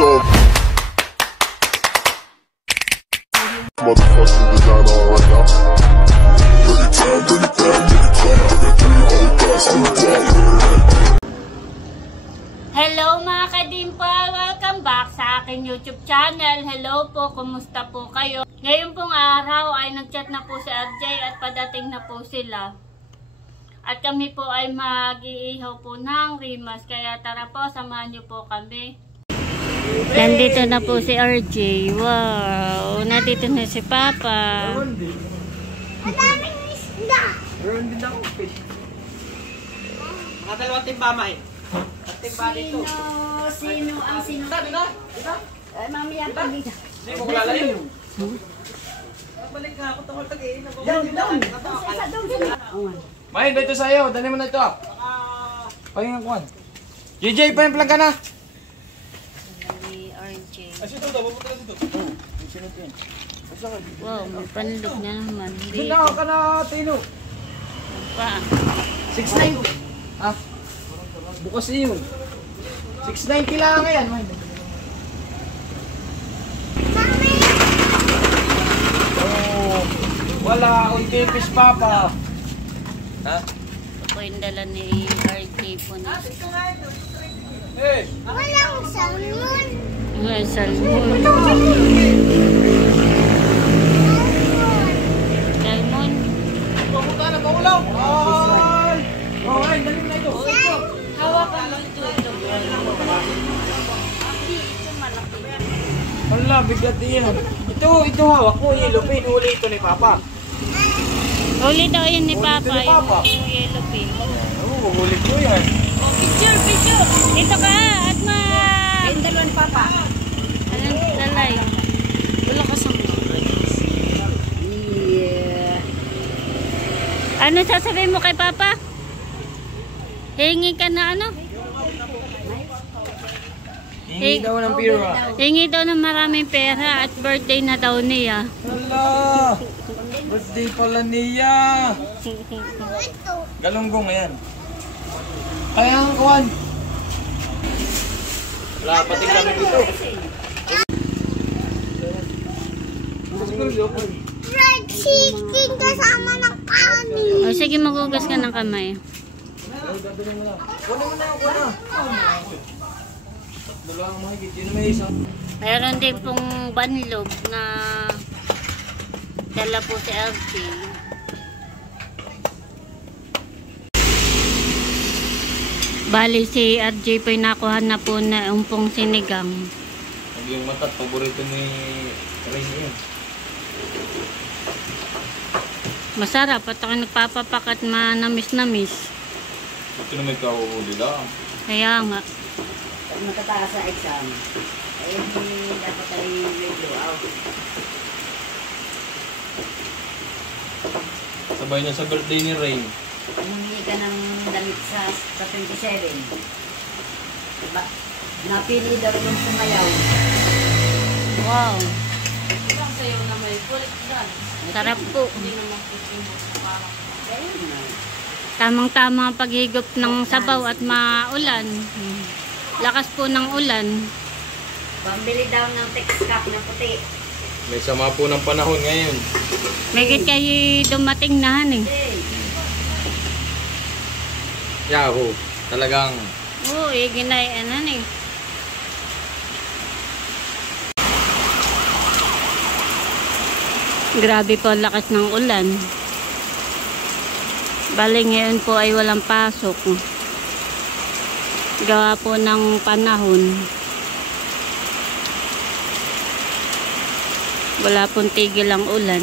So motherfucking designer right now. Hello mga kadimple! Welcome back sa aking YouTube channel. Hello po, kumusta po kayo? Ngayon pong araw ay nagchat na po si RJ at padating na po sila. At kami po ay mag-iihaw po ng rimas. Kaya tara po, samahan niyo po kami. Nandito na po si RJ. Wow! Nandito na si Papa. Madaming isda. Meron din ako fish. Mga dalawang timbama eh. At timba dito. Sino ang sino? Dito? Mamaya pag dito. Hindi mo kulalayo. Balik ka ako tungkol tag-iin. Down. Mahin, dito sa'yo. Dali mo na ito. Pahingan kuhan. JJ, pa yung plangka na. RJ. Asito daw, pupunta na dito. Wow, may panlog na naman. Doon na ako ka na, Tino. Pa. 6.9. Ah, bukas na yun. 6.90 lang yan. Oh, wala akong tipis, Papa. Ha? Ito po yung dala ni RJ po na. Eh, Walang salmon. Ngayon, salmon. Salmon. pumunta na, paulaw. Ay! Oh, ay, dali mo na ito. Hawakan mo ito. Ito malaki. Wala, bigat yan. Ito hawak mo, yellow pin. Huli ito ni Papa. Huli daw yun ni Huli Papa. ito ni Papa. Yung yellow pin. Oo, huli ko yan. Oh, picture. Ito ka, at Yung dalawa ni Papa. anong lalay? Wala ka sa Yeah. Ano sasabihin mo kay Papa? Hingi ka na ano? Hingi daw ng pira. Hingi daw ng maraming pera at birthday na daw niya. Hala! Birthday pala niya. Galunggong yan. Kaya ang kuwan. Wala, pati kami dito. Fried chicken kasama ng kanin. O sige, magugas ka ng kamay. Kunin mo na. Kunin na. Tatlo lang mahigit. Yun may isa. Mayroon din pong banlog na dala po si LG. Bali si RJ po yung nakuha na po na umpong sinigang. Yung matat, paborito ni Rainy yun. Masarap at ako nagpapapak at manamis-namis. Ito na may kauhuli lang. Kaya nga. Pag matataas sa exam, eh dapat ay medyo out. Sabay niya sa birthday ni Rain. Humingi ka ng damit sa 27. Diba? Napili daw yung sumayaw. Wow. Sarap po. Tamang-tama ang paghigop ng sabaw at maulan. Lakas po ng ulan. Pambili daw ng text cup na puti. May sama po ng panahon ngayon. Megit kayo dumating na han eh. Yahoo! Talagang Oo, ginayanan eh. Grabe po ang lakas ng ulan. Bali ngayon po ay walang pasok. Gawa po ng panahon. Wala pong tigil ang ulan.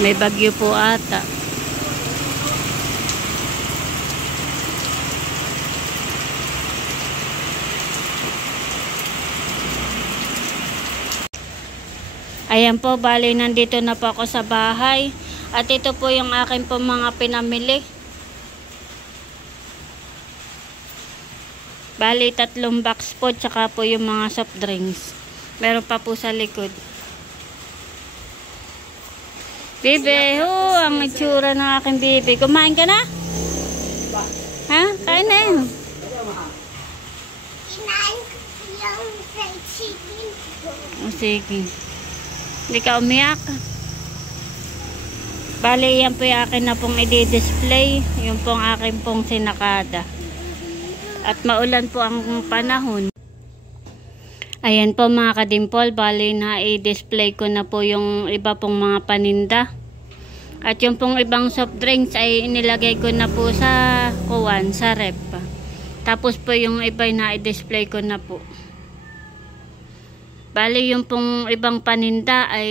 May bagyo po ata. Ayan po, bali nandito na po ako sa bahay. At ito po yung akin po mga pinamili. Bali, 3 box po, tsaka po yung mga soft drinks. Meron pa po sa likod. Bibi, ang itsura ng aking bibi. Kumain ka na? Ha? Kain na yun. Kinain ko yung fried chicken ko. O, sige. Hindi ka umiyak. Bali, yan po yung akin na pong i-display. Yung pong akin pong sinakada. At maulan po ang panahon. Ayan po mga kadimpol, bali na i-display ko na po yung iba pong mga paninda. At yung pong ibang soft drinks ay inilagay ko na po sa kuwan, sa rep. Tapos po yung iba na i-display ko na po. Bali yung pong ibang paninda ay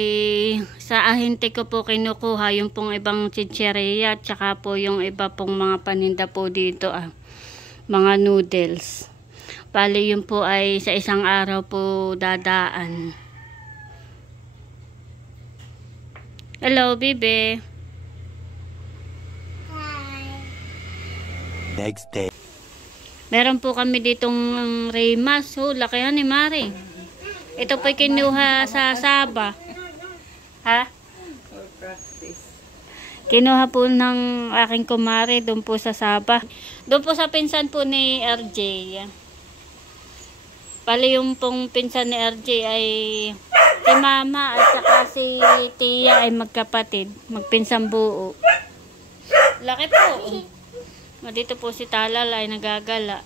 sa ahente ko po kinukuha yung pong ibang chicheria at saka po yung iba pong mga paninda po dito mga noodles. Bali yun po ay sa isang araw po dadaan. Hello, Bibi. Hi. Next day. Meron po kami ditong Reymas. Lakihan ni Mari. Ito po kinuha sa Saba. Ha? Kinuha po ng aking kumare doon po sa Saba. Doon po sa pinsan po ni RJ. Bali yung pong pinsan ni RJ ay si Mama at saka si Tia ay magkapatid. Magpinsang buo. Laki po. Dito po si Talal ay nagagala.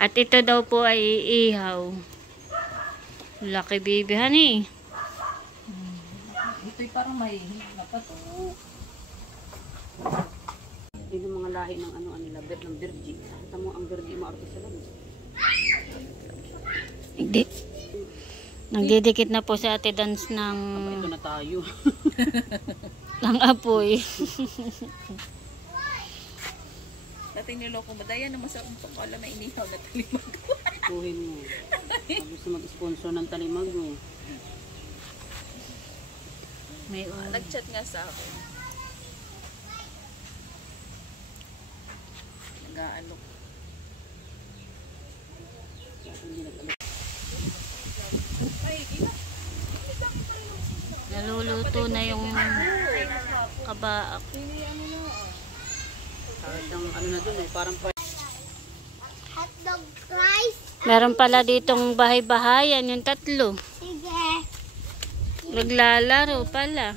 At ito daw po ay iihaw. Laki baby honey. Ito'y parang may dapat. Yun yung mga lahi ng nila, ng Virgie. Nakita mo ang Virgie maarte sa labas. Hindi. Nagdidikit na po si Ate Dance ng Ito na tayo. ng apoy. Dati niloko mo, Dayan naman sa kung pala na inihaw na talimag. Kuhin mo. Gusto mag-sponsor ng talimag mo. May oil. Nag-chat nga sa akin. Nag-ano. Naluluto na yung kabaak. Kahit ang na dun parang Hotdog rice. Meron pala ditong bahay-bahayan, yung tatlo. Sige. Naglalaro pala.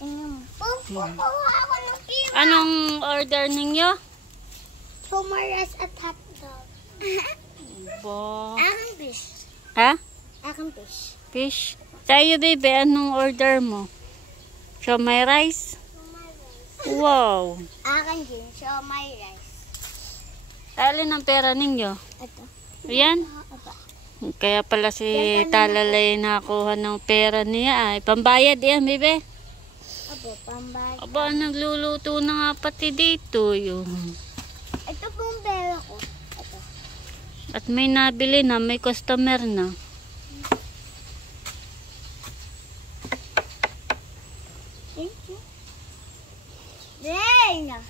Kukuha ako ng kima. Anong order ninyo? Pumaras at hotdog. Bo. Aking fish. Ha? Aking fish. Fish. Sa'yo, baby, anong order mo? Siomai rice? Wow. Akin din. So, my rice. Alin ang pera ninyo? Ito. Ayan. Aba. Kaya pala si Talalay nakakuha ng pera niya. Ay, pambayad yan, baby. Abo, pambay. Aba, nagluluto na nga pati dito. Yung. Ito pong pera ko. Ito. At may nabili na, may customer na. Thank you. Dang!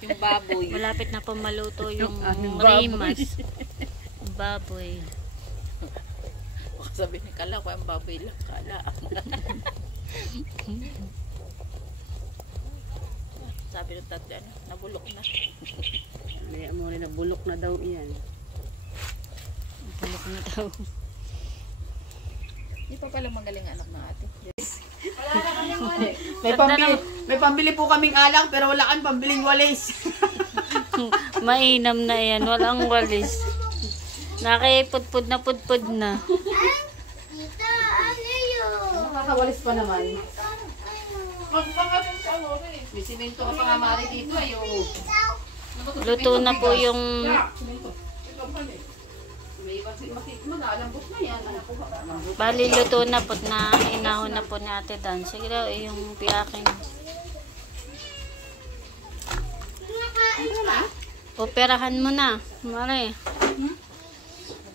Yung baboy. Malapit na po maluto yung Yung Reymas. Baboy. Baka sabi ni Kala ko, ang baboy lang. Kala. Sabi ng tatay, nabulok na. Kaya mo rin nabulok na daw iyan. Bulok na daw. Di pa pala magaling anak ng ate. May pambili po kaming alang pero wala kang pambiling walis. Mainam na yan. Walang walis. Nakipudpud na pudpud na. Tita, ano yun? Nakakawalis pa naman. Ano? May simento ka pa nga mari dito ayo. Luto na po yung May ibang mag-aalambot na yan. bali luto na po na inahon na po ni Ate Dan. Sige daw, yung piakin. Operahan mo na. Mare.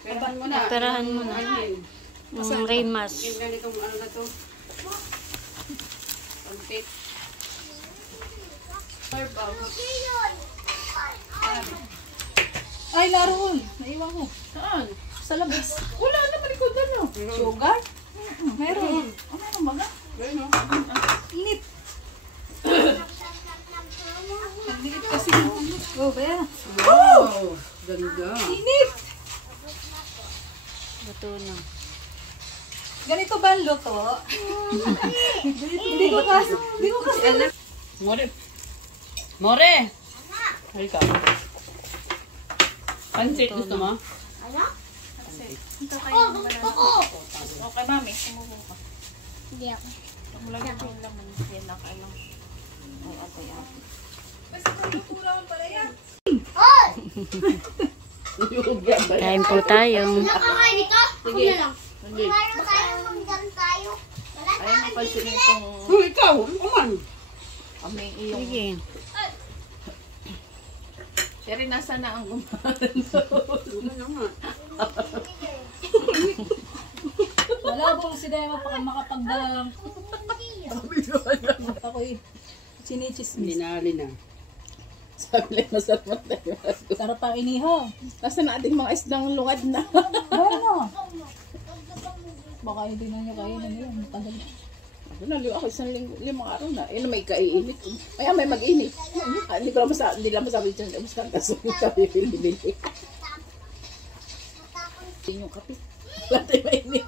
Perahan mo na. Operahan mo na. Yung Reymas. Yung ganitong ano na to. Pag-tape. Ay, laroon. Naiwan ko. Saan? Sa labas. Wala naman likod ano. Sugar? Meron. Ano ba ga? Init. Nagligit kasi yung ano. Oh, kaya. Wow! Ganda. Init. Luto na. Ganito ba ang luto? Hindi ko kasi alam. More. More! Halika. Pansit gusto mo? Ano? Ito kayo. Oh, gusto ko. Okay, mami. Sumubo ka. Hindi ako. Mulagyan ko yung laman. Yan na kayo. Ay, atay, atay. Oh! Kain po tayo. Nakakain dito? Sige. Sige. Lang. Hindi. Meron tayo, magdam tayo. Wala Ayaw mo tayo. pansin itong... Ikaw, uman. Kami iyong... Sige. Sherry, nasa na ang gumawa? Wala pong si Dema pa makapagdala lang. Ako'y sinichismis. Dinali na. Sabi lang, masarap mo tayo. Sarap ang inihaw. Nasa na ating mga isdang lungad na. Ano? Baka hindi na nyo kainin yun. Tagal. Ako naliw ako isang limang araw na. Yan may kaiinit. Maya may mag-init. Hindi ko lang masabi, hindi lang masabi dyan. Mas kantas yung kape, bili-bili. Hindi yung kape. Wala tayo mainit.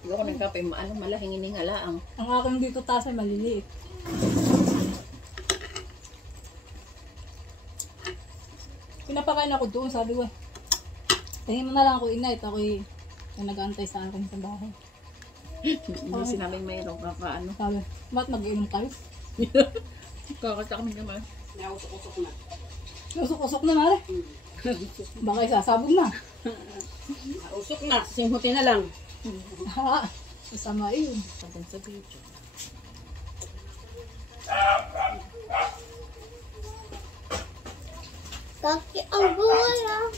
Hindi ako ng kape, malahing iningalaang. Ang aking dito tasa maliliit. Pinapakain ako doon, sabi ko, tingin mo na lang ako inay, ako'y nag-aantay sa akin sa bahay. Hindi sinabing mayroong kakaano. Sabi, ba't mag-inom kayo? Kakata kami naman. Usok-usok na mare. Baka isasabog na. Usok na, singhutin na lang. Ha, masama yun. Sabi sa video. Kaki ang buhay ah.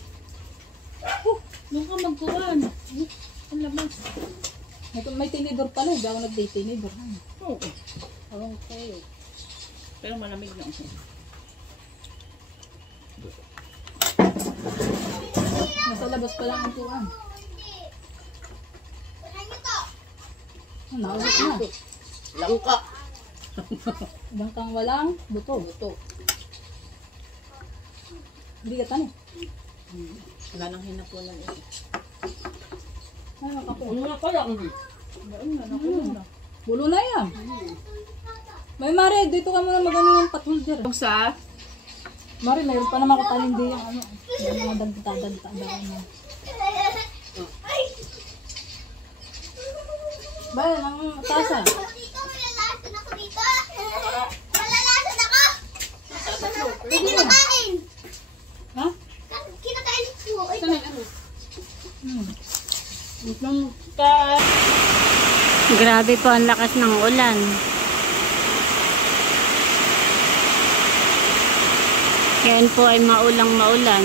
Doon ka magkuhan. Ang labas. May tinidor pala, hindi ako nag-day tinidor. Oo. Okay. Pero malamig na ako. Nasa labas pa lang ang tuwan. Nausok na. Langka. Bangkang walang buto. Hindi ka tanong. Wala nang hinapunan ito. Ay, makapo. Ano nga pala? Bulo na yan. May Mare, dito ka muna mag-ano ng patholder. Sa? Mare, mayroon pa naman ko talindi yung ano. Yung mga dagta-dagta. Ba, ang tasa. Dito, malalasan ako dito. Malalasan ako. Hindi kinakain. Ha? Kinakain ko. Ay, Grabe po ang lakas ng ulan. Yan po ay maulang-maulan.